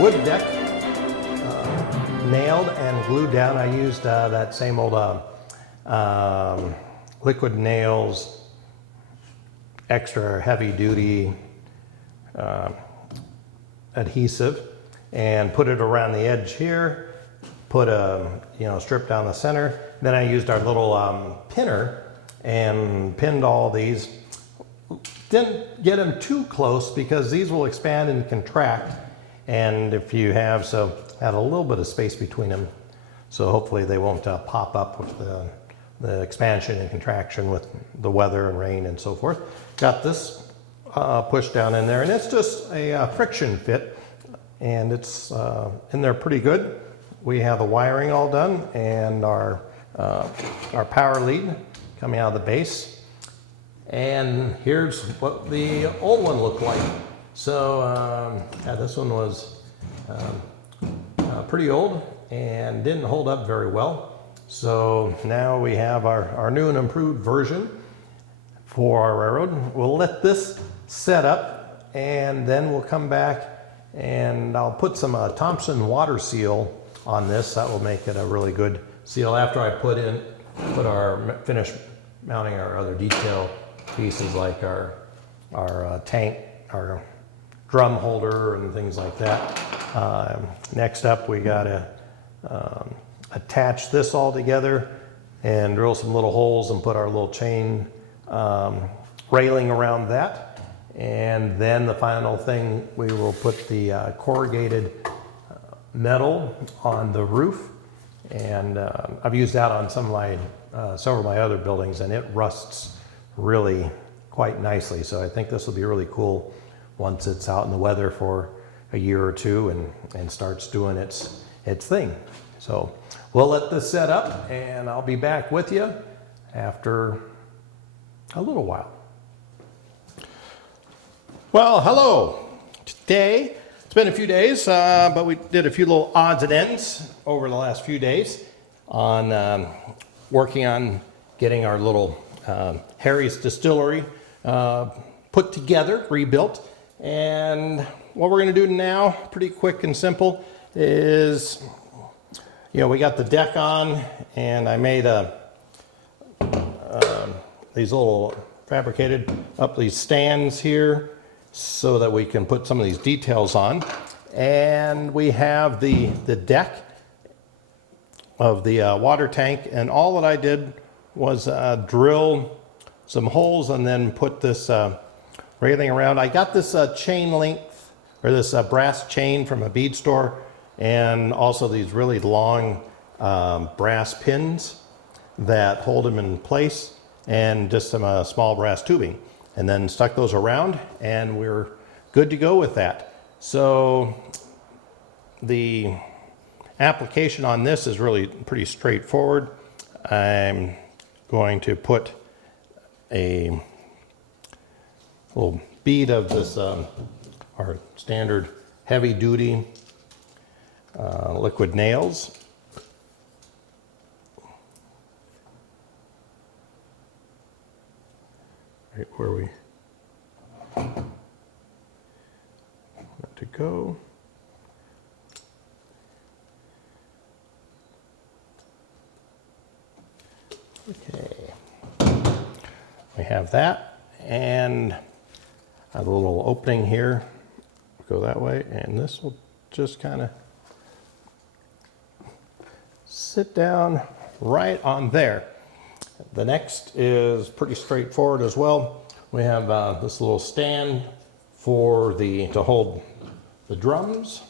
Wood deck nailed and glued down. I used that same old liquid nails, extra heavy duty adhesive, and put it around the edge here. Put a strip down the center. Then I used our little pinner and pinned all these. Didn't get them too close because these will expand and contract. And if you have had a little bit of space between them, so hopefully they won't pop up with the expansion and contraction with the weather and rain and so forth. Got this pushed down in there, and it's just a friction fit, and it's in there pretty good. We have the wiring all done, and our power lead coming out of the base. And here's what the old one looked like. So yeah, this one was pretty old and didn't hold up very well. So now we have our new and improved version for our railroad. We'll let this set up, and then we'll come back and I'll put some Thompson water seal on this. That will make it a really good seal after I finish mounting our other detail pieces like our tank, our drum holder and things like that. Next up, we got to attach this all together and drill some little holes and put our little chain railing around that. And then the final thing, we will put the corrugated metal on the roof. And I've used that on several of my other buildings, and it rusts really quite nicely. So I think this will be really cool once it's out in the weather for a year or two and starts doing its thing. So we'll let this set up, and I'll be back with you after a little while. Well, hello. Today, it's been a few days, but we did a few little odds and ends over the last few days on working on getting our little Harry's Distillery put together, rebuilt. And what we're going to do now, pretty quick and simple, is, we got the deck on, and I made these little fabricated up these stands here so that we can put some of these details on. And we have the deck of the water tank, and all that I did was drill some holes and then put this railing around. I got this chain length, or this brass chain from a bead store, and also these really long brass pins that hold them in place, and just some small brass tubing, and then stuck those around, and we're good to go with that. So the application on this is really pretty straightforward. I'm going to put a little bead of this, our standard heavy duty liquid nails. Right where we want to go. Okay, we have that, and a little opening here, go that way, and this will just kind of sit down right on there. The next is pretty straightforward as well. We have this little stand to hold the drums.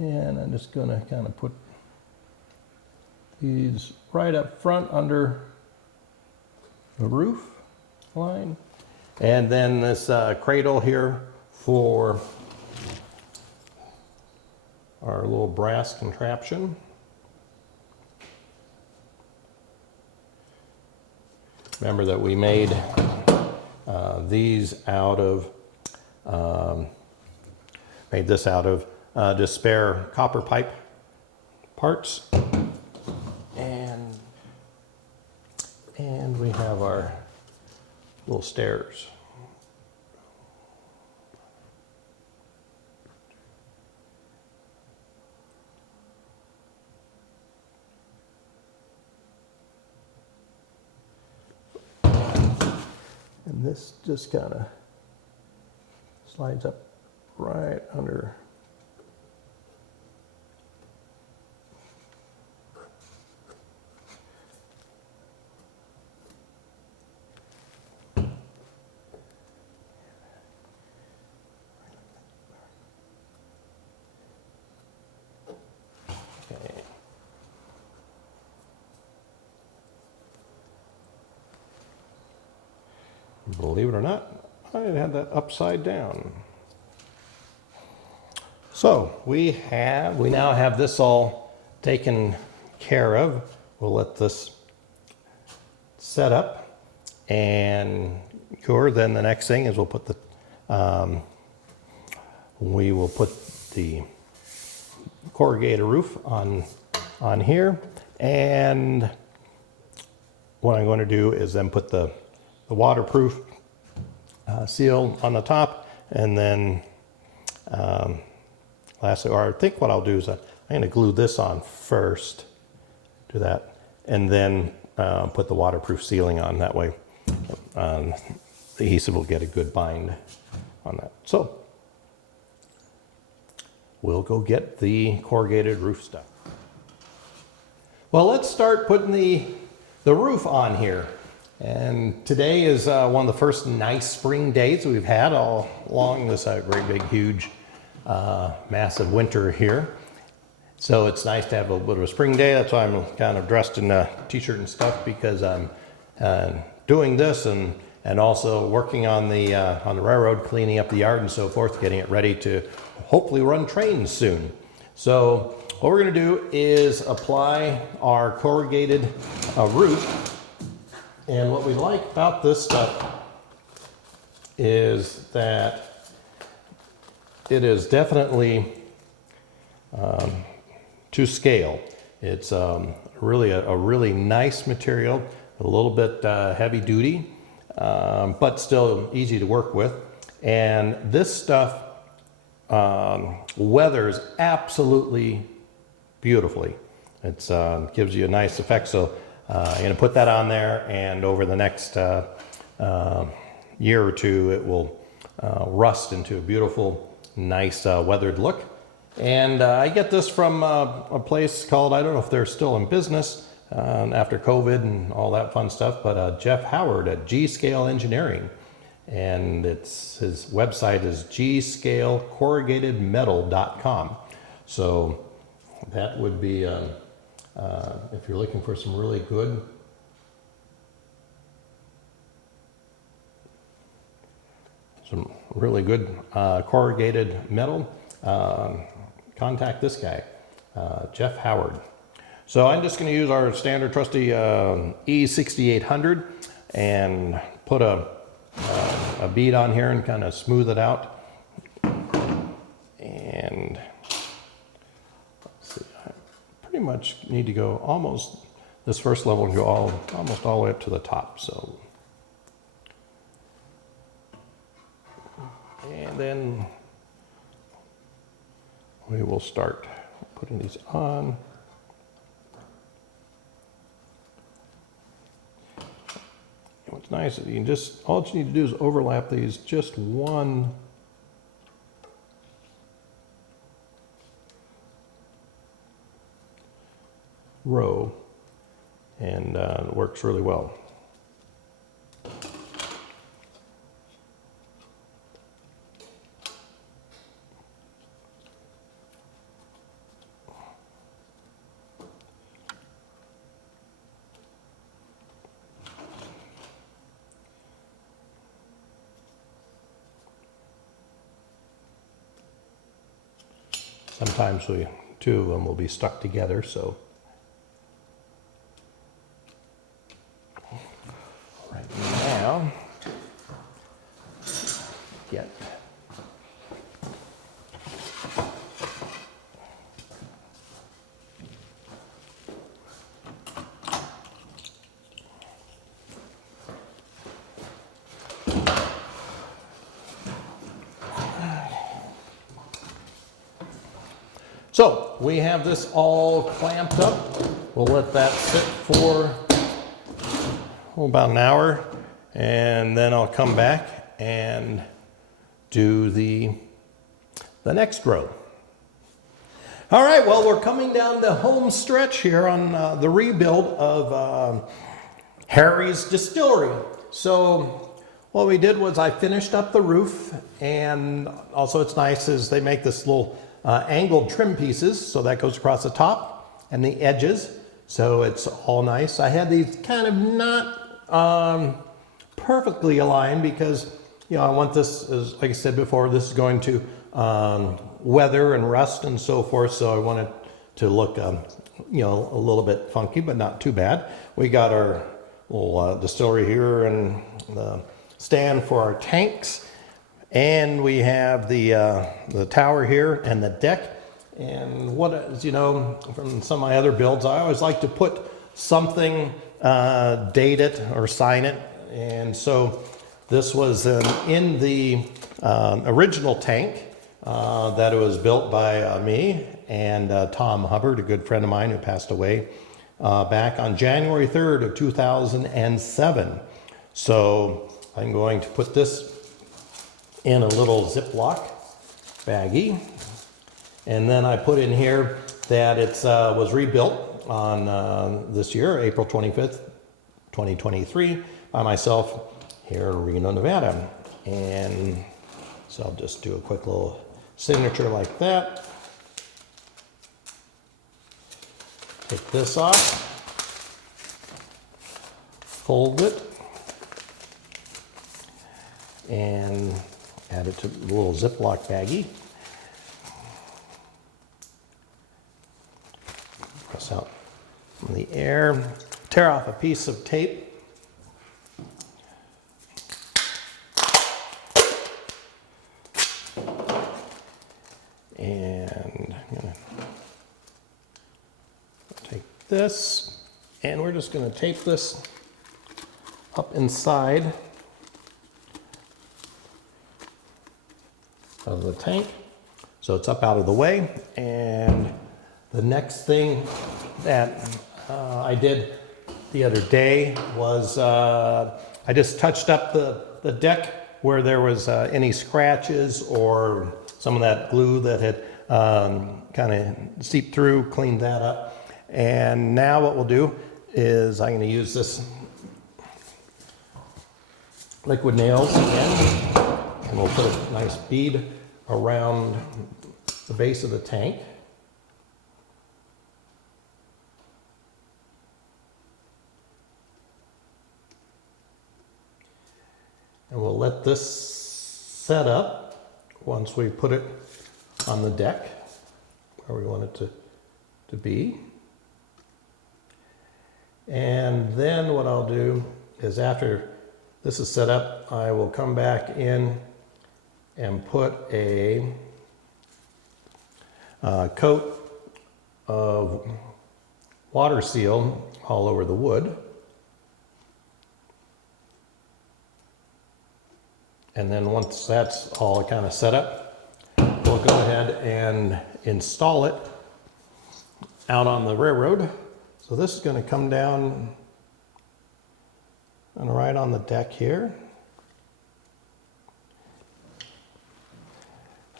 And I'm just going to kind of put these right up front under the roof line. And then this cradle here for our little brass contraption. Remember that we made these out of, made this out of just spare copper pipe parts. And we have our little stairs. And this just kind of slides up right under. Okay. Believe it or not, I had that upside down. So we now have this all taken care of. We'll let this set up and cure. Then the next thing is we'll put the corrugated roof on here, and what I'm going to do is then put the waterproof seal on the top, and then lastly, or I think what I'll do is I'm going to glue this on first, do that, and then put the waterproof sealing on. That way the adhesive will get a good bind on that. So we'll go get the corrugated roof stuff. Well, let's start putting the roof on here. And today is one of the first nice spring days we've had all along this great big huge massive winter here. So it's nice to have a little bit of a spring day. That's why I'm kind of dressed in a t-shirt and stuff, because I'm doing this and also working on the railroad, cleaning up the yard and so forth, getting it ready to hopefully run trains soon. So what we're going to do is apply our corrugated roof. And what we like about this stuff is that it is definitely to scale. It's really a really nice material, a little bit heavy duty, but still easy to work with. And this stuff weathers absolutely beautifully. It gives you a nice effect. So I'm going to put that on there, and over the next year or two, it will rust into a beautiful, nice weathered look. And I get this from a place called, I don't know if they're still in business after COVID and all that fun stuff, but Jeff Howard at G-Scale Engineering. And his website is gscalecorrugatedmetal.com. So that would be, if you're looking for some really good corrugated metal, contact this guy, Jeff Howard. So I'm just going to use our standard trusty E6800 and put a bead on here and kind of smooth it out. And let's see, I pretty much need to go almost, this first level can go almost all the way up to the top. So, and then we will start putting these on. And what's nice is you can just, all you need to do is overlap these just one row, and it works really well. sometimes two of them will be stuck together, so. Right now, get so we have this all clamped up. We'll let that sit for about an hour, and then I'll come back and do the next row. All right, well, we're coming down the home stretch here on the rebuild of Harry's Distillery. So what we did was I finished up the roof, and also it's nice is they make this little angled trim pieces, so that goes across the top and the edges, so it's all nice. I had these kind of not perfectly aligned because, you know, I want this, as like I said before, this is going to weather and rust and so forth, so I want it to look, you know, a little bit funky, but not too bad. We got our little distillery here and the stand for our tanks, and we have the tower here and the deck. And what is, you know, from some of my other builds, I always like to put something, date it or sign it. And so this was in the original tank that it was built by me and Tom Hubbard, a good friend of mine who passed away back on January 3rd of 2007. So I'm going to put this in a little Ziploc baggie. And then I put in here that it was rebuilt on this year, April 25th, 2023, by myself here in Reno, Nevada. And so I'll just do a quick little signature like that. Take this off, fold it, and add it to the little Ziploc baggie. Press out the air, tear off a piece of tape. And I'm gonna take this, and we're just gonna tape this up inside of the tank, so it's up out of the way. And the next thing that I did the other day was I just touched up the deck where there was any scratches or some of that glue that had kind of seeped through, cleaned that up. And now what we'll do is I'm going to use this liquid nails again, and we'll put a nice bead around the base of the tank. And we'll let this set up once we put it on the deck where we want it to be. And then what I'll do is after this is set up, I will come back in and put a coat of water seal all over the wood. And then once that's all kind of set up, we'll go ahead and install it out on the railroad. So this is going to come down and right on the deck here.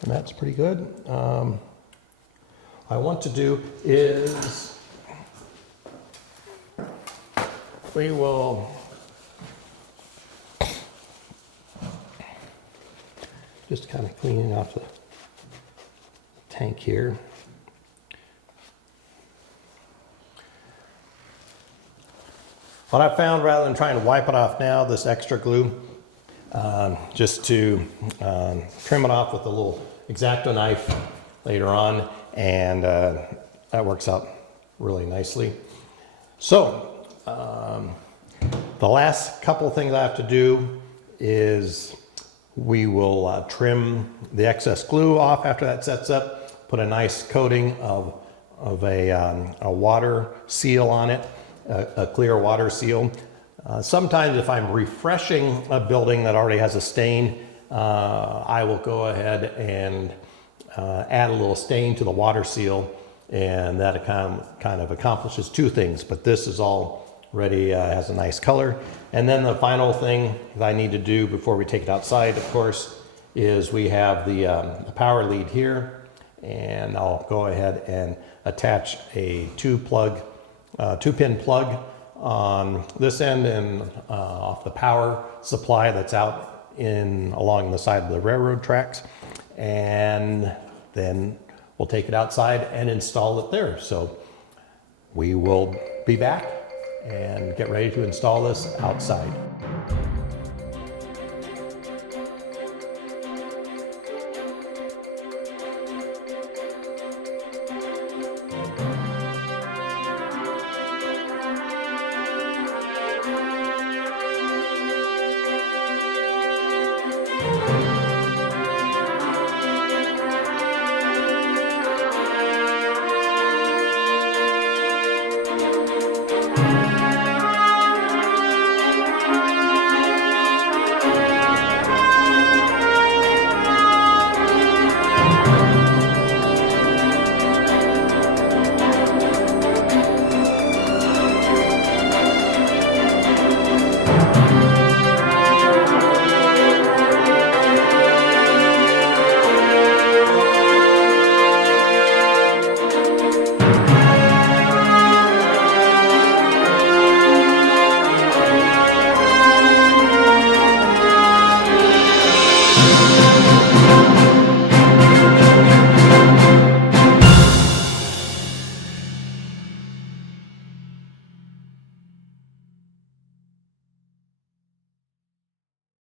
And that's pretty good. What I want to do is we will just kind of cleaning off the tank here. What I found, rather than trying to wipe it off now, this extra glue, just to trim it off with a little X-Acto knife later on. and that works out really nicely. So the last couple of things I have to do is we will trim the excess glue off after that sets up, put a nice coating of a water seal on it, a clear water seal. Sometimes if I'm refreshing a building that already has a stain, I will go ahead and add a little stain to the water seal, and that kind of accomplishes two things. But this is already has a nice color. And then the final thing that I need to do before we take it outside, of course, is we have the power lead here, and I'll go ahead and attach a two-pin plug on this end and off the power supply that's out along the side of the railroad tracks, and then we'll take it outside and install it there. So we will be back and get ready to install this outside.